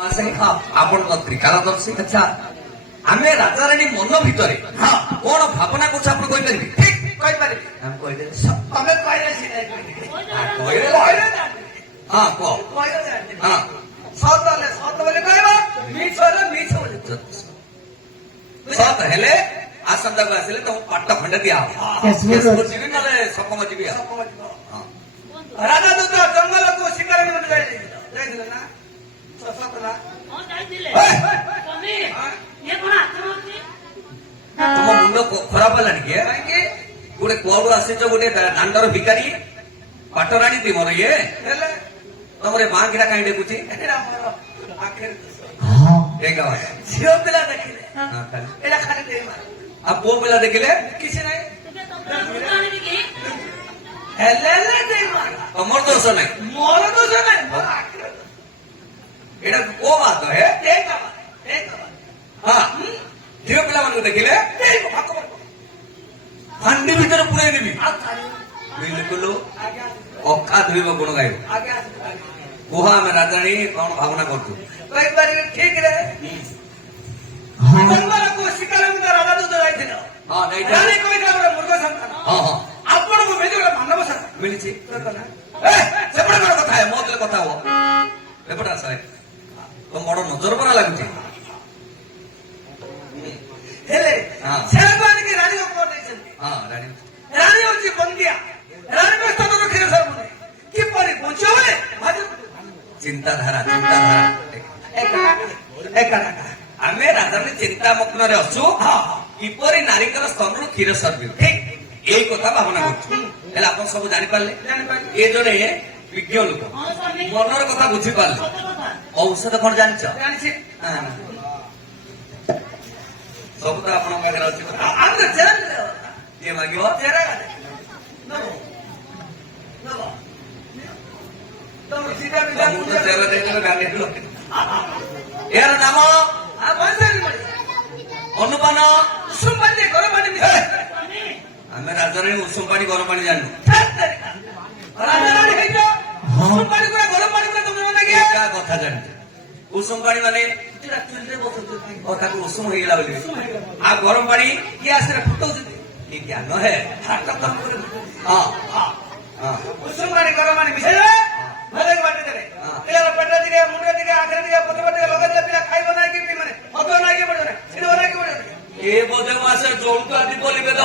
आपण ତ୍ରିକାଳଦର୍ଶୀ ଆଚ୍ଛା ଆମେ ରାଜାରାଣୀ ମନ ଭିତରେ କଣ ଭାବନା କରୁଛୁ ଆପଣ କହିପାରିବେ? ଠିକ କହିପାରିବେ। ଆମେ କହିଦେଲେ ତମେ କହିଲେ ହଁ କହ ହଁ ସତ ହେଲେ ସତ ବୋଲି କହିବ, ମିଛ ହେଲେ ମିଛ ବୋଲି ସତ ହେଲେ ଆସନ୍ତାକୁ ଆସିଲେ ତମକୁ ପାଟ ଖଣ୍ଡେ ଦିଆହବ। ଯିବି ନହେଲେ ସକମ ଯିବି। ରାଜା ଦୂତ ଜଙ୍ଗଲକୁ ଶିକାର ଯାଇଥିଲେ ନା? ତମ ମୁଣ୍ଡ ଖରାପ ହେଲାଣି କି? ଗୋଟେ କୁଆଡୁ ଆସିଛ ଗୋଟେ ଦାଣ୍ଡର ଭିକାରୀ ପାଟରାଣୀ ତୁମର ଇଏ ତମର ବାଁକିଟା କାହିଁ ଡେକୁଛି? ଝିଅ ପିଲା ଦେଖିଲେ ଏଇଟା ଖାଲି ଆଉ ପୁଅ ପିଲା ଦେଖିଲେ କିଛି ନାହିଁ। ତମର ଦୋଷ ନାହିଁ, ମୋର ଦୋଷ ନାହିଁ। ଏଇଟା କୋ ବାତ ହେ? ହଁ ଝିଅ ପିଲାମାନଙ୍କୁ ଦେଖିଲେ ହାଣ୍ଡି ଭିତରେ ପୁରେଇ ଦେବି। ବିଲକୁଲ ଅଖା ଧୋଇବ ଗୁଣ ଗାଇବ। କୁହ ଆମେ ରାଜାଣୀ କଣ ଭାବନା କରୁଛୁ? କହିପାରିବେ ଠିକ ରେ ଜଙ୍ଗଲକୁ ଶିକାର ରାଜା ଦୂତ ଯାଇଥିଲ। ହଁ ରାଣୀ କହିଥିଲା ଗୋଟେ ମୃଗ ସନ୍ତାନ। ହଁ ହଁ ଆପଣଙ୍କୁ ମିଳିଛି ଗୋଟେ ମାନବ ମିଳିଛି। ସେପଟେ ବଡ କଥା ମୋ ଥିଲେ କଥା ହବ। ଏପଟେ ଆସ ତ ବଡ ନଜର ପରା ଲାଗୁଛି। ହେଲେ ସେକୁ ଆଣିକି ରାଣୀ ଉପରେ ଦେଇଛନ୍ତି। ରାଣୀ ହଉଛି ବନ୍ଦିଆ। ରାଣୀଙ୍କ ସ୍ଥାନର କ୍ଷୀର ସର୍ବନି କିପରି ବଞ୍ଚିବ ହୁଏ ଚିନ୍ତାଧାରା ଆମେ ରାଜାଣୀ ଚିନ୍ତା ମଗ୍ନରେ ଅଛୁ କିପରି ନାରୀଙ୍କର ସ୍ତନରୁ କ୍ଷୀର ସର୍ବିବ। ଠିକ ଏଇ କଥା ଭାବନା କରୁଛୁ। ହେଲେ ଆପଣ ସବୁ ଜାଣିପାରିଲେ? ଏ ଜଣେ ବିଜ୍ଞ ଲୋକ ମନର କଥା ବୁଝିପାରିଲେ। ଔଷଧ କଣ ଜାଣିଛ? ସବୁ ତ ଆପଣଙ୍କ ପାଖରେ ଅଛି। କିଏ ମାଗିବ? ଏହାର ନାମ ଅନୁପାନ ଉଷୁମ ପାଣି ଗରମ ପାଣି। ଆମେ ରାଜାରାଣୀ ଉଷୁମ ପାଣି ଗରମ ପାଣି ଜାଣିନୁ। ଉଷୁମ ପାଣି ଗୁଡା ଗରମ ପାଣି ଗୁଡା ତମେ କଥା ଜାଣିଛ? ଉଷୁମ ପାଣି ମାନେ ତାକୁ ଉଷୁମ ହେଇଗଲା ବୋଲି ଆଉ ଗରମ ପାଣି କିଏ ଆସିଲେ ଫୁଟଉଛନ୍ତି ଜ୍ଞାନ ହେ। ଉଷୁମ ପାଣି ଗରମ ପାଣି ମିଶେଇଲେ ଭଲକି ବାଟି ଦେଲେ ପିଲାର ପେଟ ଟିକେ ମୁଣ୍ଡ ଟିକେ ଆଖରେ ଟିକେ ପତ୍ର ଟିକେ ଲଗେଇଦେଲେ ପିଲା ଖାଇବ ନାହିଁ କି ମାନେ ହତ ନାହିଁ କି ପଡ଼ିବ ଛିଡ଼ିବ ନାହିଁ କି ପଡ଼ିବ। ଏ ବୋଧେ ମାସେ ଯୌତୁକ ଆଦି ବୋଲି ବେଦ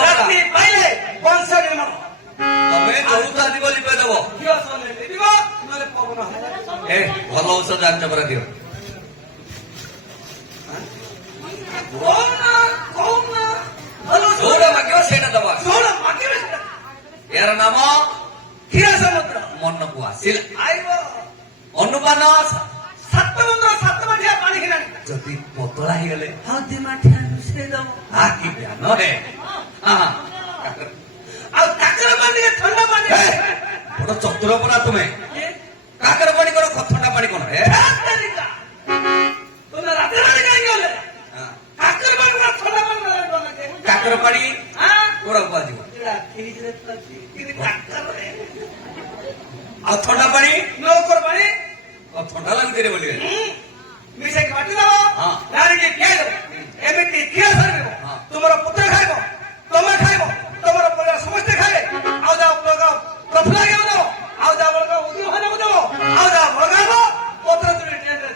ପାଇଲେ ବଂଶ ନିର୍ମାଣ ତମେ ଯୌତୁକ ଆଦି ବୋଲି ବେଦବ ଏ ଭଲ ଔଷଧ ଜାଣିଛ ପରା ଦିଅ। ଯୋଉଟା ମାଗିବ ସେଇଟା ଦବା। ଏହାର ନାମ କ୍ଷୀର ସମୁଦ୍ର। ମନକୁ ଆସିଲା ଅନୁପାନ 7 ମାଠିଆ ପାଣି ହେଲାଣି। ଯଦି ପତଳା ହେଇଗଲେ ଆଉ 2 ମାଠିଆ ମିଶେଇ ଦବ। କି ଜ୍ଞାନ ହେ। ଆଉ କାକର ପାଣି ଥଣ୍ଡା ପାଣି ବଡ ଚତୁର ପରା ତୁମେ। କାକର ପାଣି କଣ ଥଣ୍ଡା ପାଣି କଣ? କାକର ପାଣି କୋଡା କୁହାଯିବ। ଆଉ ଥଣ୍ଡା ପାଣି ନଳକୂଅ ପାଣି ଥଣ୍ଡା ଲାଗୁଛି ରେ ବୋଲି ମିଶେଇକି ବାଟି ଦବ। ରାଣୀକି ପିଆଇଦବ। ଏମିତି କ୍ଷୀର ସରିବ। ତୁମର ପୁତ୍ର ଖାଇବ, ତମେ ଖାଇବ, ତମର ପରିବାର ସମସ୍ତେ ଖାଇବେ। ଆଉ ଯାହା ଲଗାଅ ପ୍ରଫୁଲାଗିବ ଦବ, ଆଉ ଯାହା ଲଗାଅ ଉଦ୍ୟୋଗ ଦବ, ଆଉ ଯାହା ଲଗାଇବ ପତ୍ର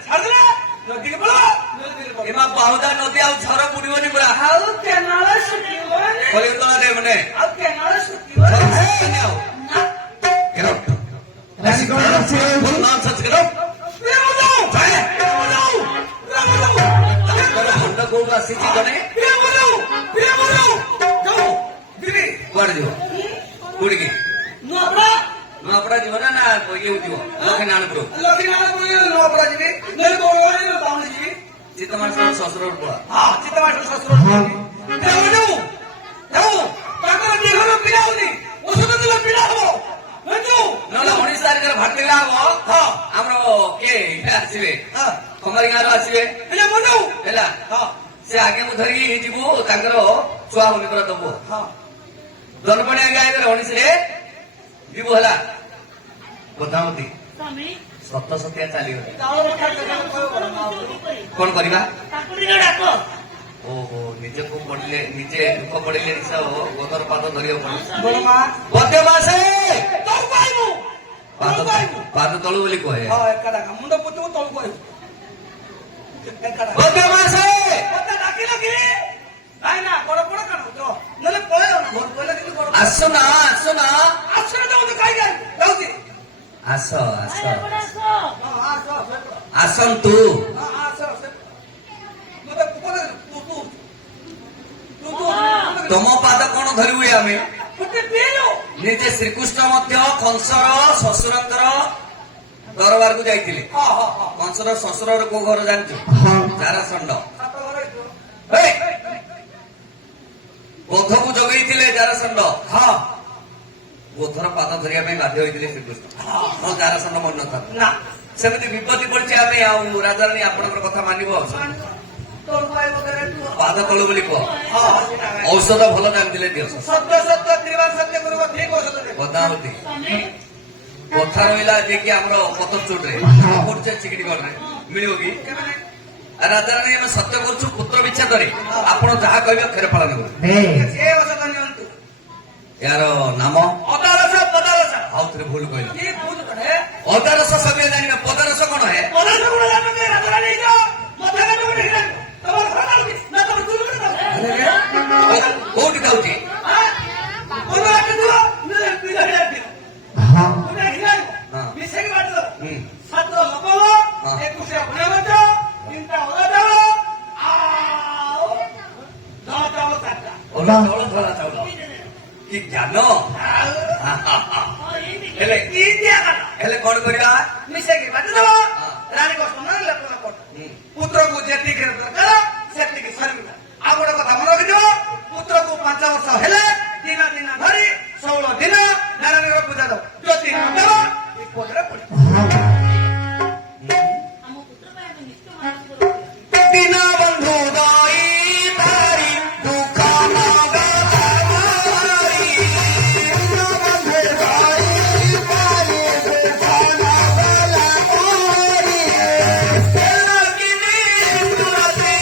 ଛାଡ଼ିଦେଲେ ନଦୀକି ପଳେଇବ। ଏମା ବାହୁଦା ନଦୀ ଆଉ ଝର ବୁଡିବନି ପୁରା। ଆଉ କେନାଳ ଶୁଖିବନି ମାନେ ଆଉ କେନାଳ ଶୁଖିବନି। କୋଉଠୁ ଆସିଛି ଜଣେ କୁଆଡେ ଯିବ? କୋଉଠିକି? ନୂଆପଡା ଯିବ ନା ଇଏ ଯିବ ଲକ୍ଷ୍ମୀନାରାୟଣପୁର? ନୂଆପଡା ଯିବି। ଚିତ୍ତମାଷ୍ଟର ଶ୍ୱଶୁର ପୁଅ। ଚିତ୍ତମାଷ୍ଟର ଶ୍ୱଶୁର ପିଲା ହଉନି ଔଷଧ ଦେଲେ ପିଲା ହବ। ନହେଲେ 19 ତାରିଖରେ ଭାଟିଲା ହବ। ଆମର କିଏ ଆସିବେ? ଖମାରୀ ଗାଁରୁ ଆସିବେ ହେଲା। ସେ ଆଗେ ମୁଁ ଧରିକି ଯିବୁ ତାଙ୍କର ଛୁଆ ହଉନି ପରା ଦବୁ। ଜନପାଣି ଆଗେ ଆଇଲେ 19ରେ ଯିବୁ ହେଲା। ବଧାମତି ସତ ସତିଆ ଚାଲିଗଲେ ଚାଉଳ ବଟା କଣ କରିବା? ତାକୁ ଟିକେ ଡାକ। ଓହୋ ନିଜକୁ ପଡିଲେ ନିଜେ ଦୁଃଖ ପଡିଲେ ନିଶା ଗୋଦର ପାଦ ଧରିବାକୁ ପଡେ। ବୋଲ ମା ବଦ୍ୟମାସେ ତଳକୁ ଆଇବୁ ପାଦ ପାଦ ତଳୁ ବୋଲି କହେ। ହଁ ଏକା ଡାକା ମୁଣ୍ଡ ପୋତିବୁ ତଳକୁ ଆଇବୁ ଏକା ଡାକା ବଦ୍ୟମାସେ ମତେ ଡାକିଲ କି ନାଇଁ ନା ବଡ ବଡ କାଣ ତ ନହେଲେ ପଳେଇବ ନା ଘର ପଳେଇଲେ କିନ୍ତୁ ବଡ ଆସୁନା ଆସୁନା ଆସୁନ ତ ମତେ ଖାଇକି ଯାଉଛି ଆସ ଆସ ହଁ ଆସ ଆସନ୍ତୁ ହଁ ଆସ ମତେ କୁକୁର ତୁ ତୁ ତୁ ତୁ ତମ ପାଦ କଣ ଧରିବୁ ଆମେ? ମତେ ପିଇଲୁ ନିଜେ ଶ୍ରୀକୃଷ୍ଣ ମଧ୍ୟ କଂସର ଶ୍ୱଶୁରଙ୍କର ଦରବାରକୁ ଯାଇଥିଲେ। ହଁ ହଁ ହଁ କଂସର ଶ୍ୱଶୁରର କୋଉ ଘର ଜାଣିଛୁ? ଜାରାସଣ୍ଡ। ସାତ ଘର ହେଇଥିବ ହେଇ! ବୋଧକୁ ଜଗେଇଥିଲେ ଜାରାସଣ୍ଡ। ହଁ ବୋଧର ପାଦ ଧରିବା ପାଇଁ ବାଧ୍ୟ ହୋଇଥିଲେ ଶ୍ରୀକୃଷ୍ଣ। ହଁ ଜାରାସଣ୍ଡ ମନେ ନଥାନ୍ତି। ନା ସେମିତି ବିପତ୍ତି ପଡିଛି ଆମେ ଆଉ ରାଜାରାଣୀ ଆପଣଙ୍କର କଥା ମାନିବ। ତଳକୁ ଆଇବ ପାଦ ତଳୁ ବୋଲି କୁହ। ହଁ ସେଟା ଔଷଧ ଭଲ ଜାଣିଥିଲେ ଦିଅ। ସତ୍ୟ ସତ୍ୟ ତ୍ରିବାର ସତ୍ୟ କରିବ ଠିକ ଔଷଧ ଦେବ ପଦ୍ମାବତୀ କଥା ରହିଲା ଯେ କି ଆମର ପତରଚୋଟରେ କରୁଛେ ଚିକିଟିଗଡ଼ରେ ମିଳିବ କି? ରାଜାରାଣୀ ଆମେ ସତ୍ୟ କରୁଛୁ ପୁତ୍ର ବିଚ୍ଛେଦରେ ଆପଣ ଯାହା କହିବେ କ୍ଷୀର ପାଳନ କରିବେ। ସେ ଔଷଧ ନିଅନ୍ତୁ ଏହାର ନାମ ଅଦାରସ ପଦାରସ ଆଉ ଥରେ ଭୁଲ କହିଲ। କି ଭୁଲ କରେ ଅଦାରସ ସବିଏ ଜାଣିବେ ପଦାରସ କଣ ହେ? ପଦାରସ ଗୁଣ ଜାଣନ୍ତି ରାଜରାଣୀ ହେଇଛ ମତେ କାଟ ଗୋଟେ ହିରାଣି ତମର ଘର ଯାଉଛି ନା ତମର ଚୁଲ ଗୋଟେ ଯାଉଛି କୋଉଠି ଯାଉଛି? କୋଉଠି ଆଟିଥିବ ନହେଲେ ପିଲା ହିରାଣି ଗୋଟେ ହିରାଣି ମିଶେଇକି ବାଟିଦବ ସାତ ଲବଙ୍ଗ ଏକୁଶିଆ ଭୁଣିଆ ମାଛ ତିନିଟା ଅଦା ଚାଉଳ ଆଉ ଧଳା ଚାଉଳ ଚାରିଟା ଅରୁଆ ଚାଉଳ ଧଳା ଚାଉଳ କି ଜ୍ଞାନ। ହେଲେ ହେଲେ କଣ କରିବା? ମିଶେଇକି ବାଟିଦବ ରାଣୀଙ୍କ ସମୟ ଲେପନ କର ପୁତ୍ରକୁ ଯେତିକି ଦରକାର ସେତିକି ସରିବ। ଆଉ ଗୋଟେ କଥା ମନେ ରଖିଥିବ ପୁତ୍ରକୁ 5 ବର୍ଷ ହେଲେ ଦିନ ଦିନ ଧରି 16 ଦିନ ନାରାୟଣଙ୍କର ପୂଜା ଦବ ଜ୍ୟୋତି ଦେବ ବିପଦରେ ପଡିବ। ଦିନ ବନ୍ଧୁ ଦଇ ତାରି ଦୁଃଖ ନଗରୀ ଦିନ ବନ୍ଧୁ ଦଇ ତାରି ଦୁଃଖ ନଗରୀ କିନି ତୁରତେ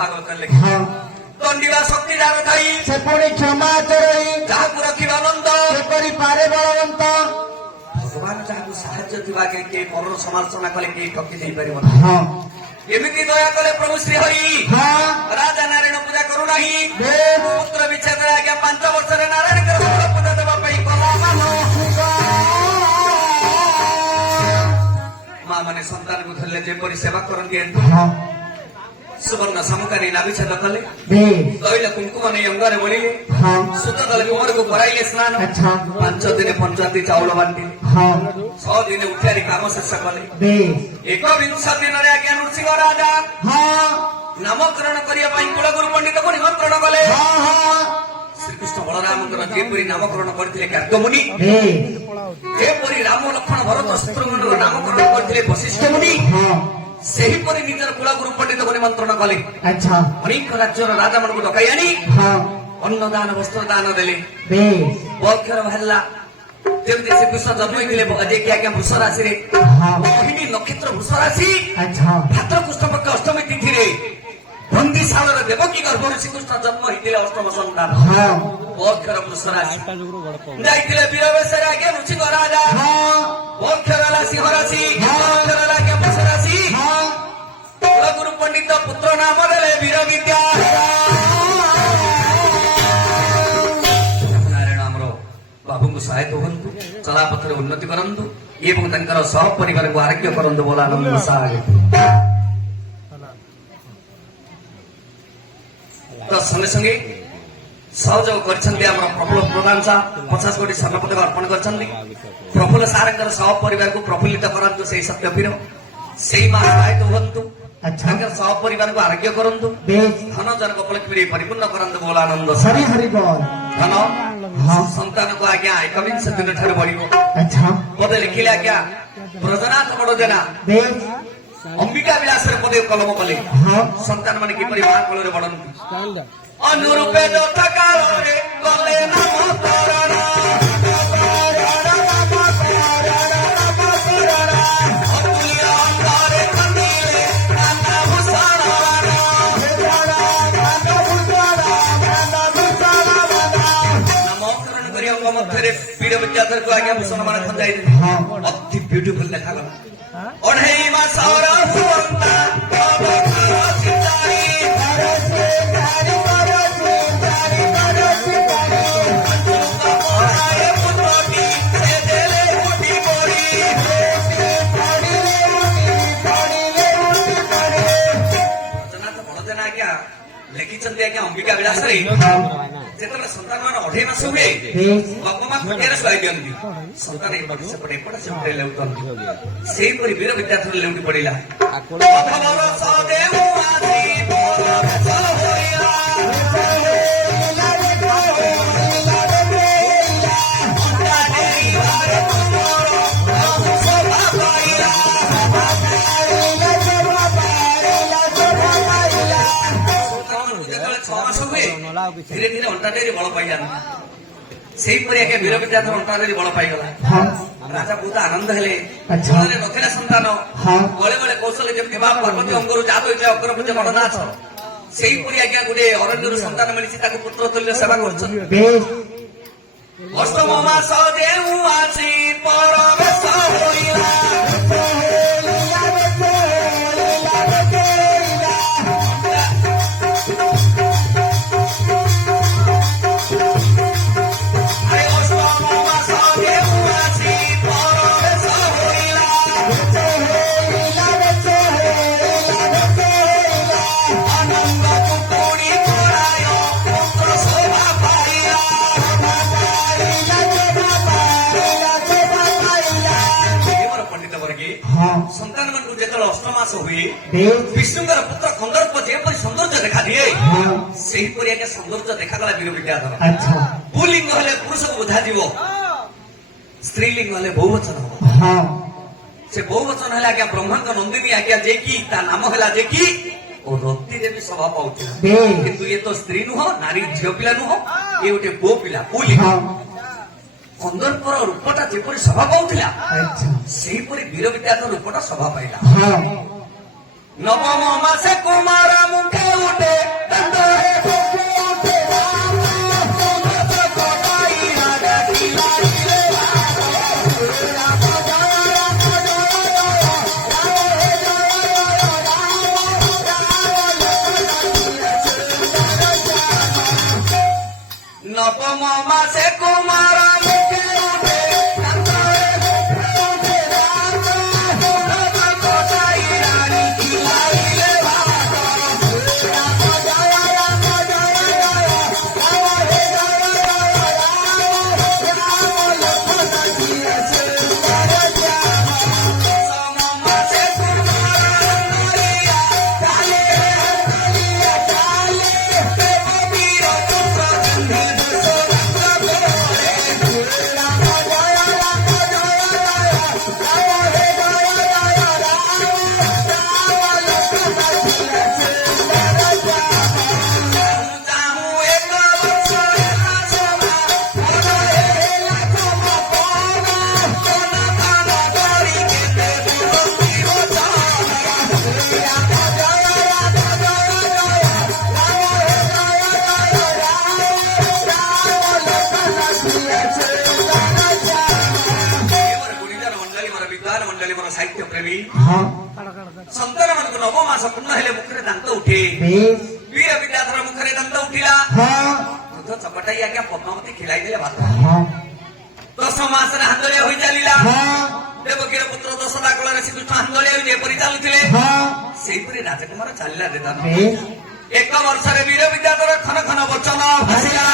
ବାହାଘର କଲେ ହଁ ଦଣ୍ଡିବା ଶକ୍ତି ଯାହାର ଥାଇ ସେ ପୁଣି କ୍ଷମା ଚୋରଇ ଯାହାକୁ ରଖିବା ନନ୍ଦ ସେ କରିପାରେ ବଳବନ୍ତ ଭଗବାନ ଯାହାକୁ ସାହାଯ୍ୟ ଥିବା କେହି ପରର ସମାଲୋଚନା କଲେ କେହି ଠକି ଦେଇପାରିବ ନାହିଁ ହଁ ଏମିତି ଦୟା କଲେ ପ୍ରଭୁ ଶ୍ରୀ ହରି ହଁ ରାଜା ନାରାୟଣ ପୂଜା କରୁନାହିଁ ବେଶ ପୁତ୍ର ବିଚ୍ଛେଦରେ ଆଜ୍ଞା 5 ବର୍ଷରେ ନାରାୟଣଙ୍କର ପୂଜା ଦେବା ପାଇଁ କଲା ମା ମାନେ ସନ୍ତାନକୁ ଧରିଲେ ଯେପରି ସେବା କରନ୍ତି ହଁ ସୁବର୍ଣ୍ଣ ସାମୁକାରୀ ନାଭିଚ୍ଛେଦ କଲେ ବେଶ ତୈଳ କୁଙ୍କୁମ ନେଇ ଅଙ୍ଗରେ ବୋଳିଲେ ହଁ ସୁତ ଦଳ କୁମରକୁ କରାଇଲେ ସ୍ନାନ ଆଚ୍ଛା 5 ଦିନେ ପଞ୍ଚାୟତି ଚାଉଳ ବାଣ୍ଟିଲେ ହଁ 6 ଦିନେ ଉଠିଆରି କାମ ଶେଷ କଲେ ବେଶ 21 ଦିନରେ ଆଜ୍ଞା ନୃସିଂହ ରାଜା ହଁ ନାମକରଣ କରିବା ପାଇଁ କୁଳଗୁରୁ ପଣ୍ଡିତକୁ ନିମନ୍ତ୍ରଣ କଲେ ହଁ ହଁ ଶ୍ରୀକୃଷ୍ଣ ବଳରାମଙ୍କର ଯେପରି ନାମକରଣ କରିଥିଲେ କାର୍ତ୍ତିମୁନି ବେଶ ଯେପରି ରାମ ଲକ୍ଷ୍ମଣ ଭରତ ଶତ୍ରୁଘ୍ନର ନାମକରଣ କରିଥିଲେ ବଶିଷ୍ଠ ମୁନି ହଁ ସେହିପରି ନିଜର କୁଳଗୁରୁ ପଣ୍ଡିତକୁ ନିମନ୍ତ୍ରଣ କଲେ ଆଚ୍ଛା ଅନେକ ରାଜ୍ୟର ରାଜାମାନଙ୍କୁ ଡକାଇ ଆଣି ହଁ ଅନ୍ନ ଦାନ ବସ୍ତ୍ର ଦାନ ଦେଲେ ବେଶ ବକ୍ଷର ବାହାରିଲା ଯେମିତି ଶ୍ରୀକୃଷ୍ଣ ଜନ୍ମ ହେଇଥିଲେ ଯିଏକି ଆଜ୍ଞା ବୃଷ ରାଶିରେ ହଁ ମୋହିନୀ ନକ୍ଷତ୍ର ବୃଷ ରାଶି ଆଚ୍ଛା ଭାଦ୍ର କୃଷ୍ଣ ପକ୍ଷ ଅଷ୍ଟମୀ ତିଥିରେ ବନ୍ଦୀଶାଳରେ ଦେବକୀ ଗର୍ଭରୁ ଶ୍ରୀକୃଷ୍ଣ ଜନ୍ମ ହେଇଥିଲେ ଅଷ୍ଟମ ସନ୍ତାନ ହଁ ବକ୍ଷର ବୃଷ ରାଶି ଯାଇଥିଲେ ବୀରବେଶରେ ଆଜ୍ଞା ନୃସିଂହ ରାଜା ହଁ ବକ୍ଷର ହେଲା ସିଂହ ରାଶି ହଁ। ବକ୍ଷର ହେଲା ଆଜ୍ଞା ବୃଷ ରାଶି ହଁ କୁଳଗୁରୁ ପଣ୍ଡିତ ପୁତ୍ର ନାମ ଦେଲେ ବୀର ବିଦ୍ୟା ନାରାୟଣ ଆମର ବାବୁଙ୍କୁ ସହାୟତା ହୁଅନ୍ତୁ ଚଲାପଥରେ ଉନ୍ନତି କରନ୍ତୁ ଏବଂ ତାଙ୍କର ସହ ପରିବାରକୁ ଆରୋଗ୍ୟ କରନ୍ତୁ ବୋଲା ଆନନ୍ଦ ସାହାଯ୍ୟ ତ ସଙ୍ଗେ ସଙ୍ଗେ ସହଯୋଗ କରିଛନ୍ତି ଆମର ପ୍ରଫୁଲ୍ଲ ପ୍ରଧାନ ସାହ 50 କୋଟି ସ୍ୱର୍ଣ୍ଣ ପଦକ ଅର୍ପଣ କରିଛନ୍ତି ପ୍ରଫୁଲ୍ଲ ସାରଙ୍କର ସହ ପରିବାରକୁ ପ୍ରଫୁଲ୍ଲିତ କରନ୍ତୁ ସେଇ ସତ୍ୟପୀର ସେଇ ମା ସହାୟତା ହୁଅନ୍ତୁ ଆଚ୍ଛା ତାଙ୍କର ସହ ପରିବାରକୁ ଆରୋଗ୍ୟ କରନ୍ତୁ ବେଶ ଧନ ଜନକ ଉପଲକ୍ଷରେ ପରିପୂର୍ଣ୍ଣ କରନ୍ତୁ ବୋଲା ଆନନ୍ଦ ହରି ହରି ବୋଲ ଧନ ହଁ ସନ୍ତାନକୁ ଆଜ୍ଞା 21 ଦିନ ଠାରୁ ବଢିବ ଆଚ୍ଛା ପଦେ ଲେଖିଲେ ଆଜ୍ଞା ବ୍ରଜନାଥ ବଡଜେନା ବେଶ ଅମ୍ବିକା ବିଳାସରେ ପଦେ କଲମ କଲେ ହଁ ସନ୍ତାନ ମାନେ କିପରି ମା କୋଳରେ ବଢନ୍ତି ଅନୁରୂପେ ଯଥା କାଳରେ କଲେ ନାମ ତରଣ ଅତୁଲ୍ୟ ଅଙ୍ଗରେ ଖଣ୍ଡିଲେ କାନ୍ଦ ଭୂଷଣ ନାମକରଣ କରି ଅଙ୍ଗ ମଧ୍ୟରେ ପୀଡ଼ ବିଦ୍ୟାଧରକୁ ଆଜ୍ଞା ଭୂଷଣ ମାନ ଖଞ୍ଜାଇ ଦେଲେ ହଁ ଅତି ବ୍ୟୁଟିଫୁଲ ଦେଖାଗଲା ଅଢେଇ ମାସର ହୁଅନ୍ତା ଅବକର ସିତାଇ ପଢ଼ାଏ ପୁତ୍ରଟି ସେ ଦେଲେ ଫୁଟି ପଡ଼ି ବ୍ରଜନାଥ ବଡ଼ଜେନା ଆଜ୍ଞା ଲେଖିଛନ୍ତି ଆଜ୍ଞା ଅମ୍ବିକା ବିଳାସରେ ଯେତେବେଳେ ସନ୍ତାନ ମାନେ 2.5 ମାସ ହୁଏ ବେଶ ବାପା ମା ଖଟିଆରେ ଶୁଆଇ ଦିଅନ୍ତି ସନ୍ତାନ ଏପଟେ ସେପଟେ ଲେଉଟନ୍ତି ସେହିପରି ବୀର ବିଦ୍ୟାଧର ଲେଉଟି ପଡିଲା ଅଧବର ସଦେଉ ଆଜି ମୋର ବେଶ ହୋଇଲା। ଅଣ୍ଟା ଡେରିବାରେ ତୁମର ପ୍ରଭୁ ଶୋଭା ପାଇଲା। ସନ୍ତାନମାନଙ୍କୁ ଯେତେବେଳେ 6 ମାସ ହୁଏ ଧୀରେ ଧୀରେ ଅଣ୍ଟା ଡେରି ବଳ ପାଇଯାନ୍ତି ସେହିପରି ଆଜ୍ଞା ବୀର ବିଦ୍ୟାଧର ଅଣ୍ଟା ଡେରି ବଳ ପାଇଗଲା ହଁ ରାଜା ବହୁତ ଆନନ୍ଦ ହେଲେ ଆଚ୍ଛା। ଫଳରେ ନଥିଲା ସନ୍ତାନ ହଁ ବେଳେ ବେଳେ କୌଶଳେ ଯେମିତି ମା ପାର୍ବତୀ ଅଙ୍ଗରୁ ଜାତ ହୋଇଥାଏ ଅଗ୍ରଭୁଜ ଗଣନାଥ ସେହିପରି ଆଜ୍ଞା ଗୋଟେ ଅରଣ୍ୟରୁ ସନ୍ତାନ ମିଳିଛି ତାକୁ ପୁତ୍ର ତୁଲ୍ୟ ସେବା କରୁଛନ୍ତି ବେଶ ଅଷ୍ଟମ ମାସ ଯେଉଁ ଆସି ପରବେଶ ହୋଇଲା ଆରେ ଅଷ୍ଟମ ମାସ ଯେଉଁ ଆସି ପରବେଶ ହୋଇଲା ଆନନ୍ଦକୁ ପୁଣି କରାୟ ପୁତ୍ର ଶୋଭା ପାଇଲା ମୋର ପଣ୍ଡିତ ବର୍ଗୀ ହଁ ସନ୍ତାନ ମାନଙ୍କୁ ଯେତେବେଳେ 8 ମାସ ହୁଏ ବେଶ ବିଷ୍ଣୁଙ୍କର ପୁତ୍ର କନ୍ଦର୍ପ ଯେପରି ସୌନ୍ଦର୍ଯ୍ୟ ଦେଖାଦିଏ ହଁ ସେହିପରି ଆଜ୍ଞା ସୌନ୍ଦର୍ଯ୍ୟ ଦେଖାଗଲା ବୀର ବିଦ୍ୟାଧର ଆଚ୍ଛା ପୁଲିଙ୍ଗ ହେଲେ ପୁରୁଷକୁ ବୁଝାଯିବ ସ୍ତ୍ରୀଲିଙ୍ଗ ହେଲେ ବହୁବଚନ ହବ ହଁ ସେ ବହୁବଚନ ହେଲେ ଆଜ୍ଞା ବ୍ରହ୍ମାଙ୍କ ନନ୍ଦିନୀ ଆଜ୍ଞା ଯେକି ତା ନାମ ହେଲା ଯେକି ଓ ରତିରେ ବି ସଭା ପାଉଥିଲା ବେଶ କିନ୍ତୁ ଇଏ ତ ସ୍ତ୍ରୀ ନୁହଁ ନାରୀ ଝିଅ ପିଲା ନୁହଁ ଏ ଗୋଟେ ପୁଅ ପିଲା ପୁଲିଙ୍ଗ ହଁ କନ୍ଦର୍ପର ରୂପଟା ଯେପରି ସଭା ପାଉଥିଲା ଆଚ୍ଛା ସେହିପରି ବୀର ବିଦ୍ୟାଧର ରୂପଟା ସଭା ପାଇଲା ହଁ ନବମ ମାସେ କୁମାର ମୁଖେ ଉଠେ ନବମ ମାସେ କୁମାର ମୁଖେ ଉଠେ ତାଙ୍କରେ ମୁଖେ ଉଠେ ରାତ ଭଗବାନ ସାଇ ରାଣୀ ଖିଲାଇଲେ ଭାତ ରାମ ଜୟ ରାମ ଜୟ ଜୟ ରାମ ହେ ଜୟ ଜୟ ରାମ ଲକ୍ଷ୍ମଣ ସିଏ ସୁନ୍ଦର ଶ୍ୟାମ ଦଶମ ମାସେ କୁମାର ହରିଆ ଚାଲେ ହରିଆ ଚାଲେ ଦେବ ବୀର ପୁତ୍ର ଗନ୍ଧି ଦଶରଥ ଘରେ ରାମ ଜୟ ରାମ ଜୟ ଜୟ ରାମ ହେ ଜୟ ଜୟ ରାମ ଲକ୍ଷ୍ମଣ ସିଏ ସୁନ୍ଦର ଶ୍ୟାମ ଚାହୁଁ ଏକ ବର୍ଷ ହେଲା ସମା ମନରେ ହେଲା ତମ ପନ ମନ କାମ କରି କେତେ ବୁଲନ୍ତି ବଚନ ରାମ ଜୟ ରାମ ଜୟ ଜୟ ରାମ ହେ ଜୟ ଜୟ ରାମ ଲକ୍ଷ୍ମଣ ସିଏ ସୁନ୍ଦର ଶ୍ୟାମ ମୋର ଗୁଣିଦାର ମଣ୍ଡଳୀ ମୋର ବିଦ୍ୱାନ ମଣ୍ଡଳୀ ମୋର ସାହିତ୍ୟ ପ୍ରେମୀ ହଁ ସନ୍ତାନ ମାନଙ୍କୁ ନବ ମାସ ପୂର୍ଣ୍ଣ ହେଲେ ମୁଖରେ ଦାନ୍ତ ଉଠେ ବେଶ ବୀର ବିଦ୍ୟାଧର ମୁଖରେ ଦାନ୍ତ ଉଠିଲା ହଁ ଦୁଧ ଚକଟାଇ ଆଜ୍ଞା ପଦ୍ମାବତୀ ଖିଲାଇ ଦେଲେ ଭାତ ହଁ 10 ମାସରେ ହାନ୍ଦଳିଆ ହୋଇ ଚାଲିଲା ହଁ ଦେବକୀର ପୁତ୍ର ଦଶଟା କଳରେ ଶ୍ରୀକୃଷ୍ଣ ହାନ୍ଦଳିଆ ହୋଇ ଯେପରି ଚାଲୁଥିଲେ ହଁ ସେହିପରି ରାଜକୁମାର ଚାଲିଲା ଦେଦାନ ବେଶ 1 ବର୍ଷରେ ବୀର ବିଦ୍ୟାଧର ଖନ ଖନ ବଚନ ଭାସିଲା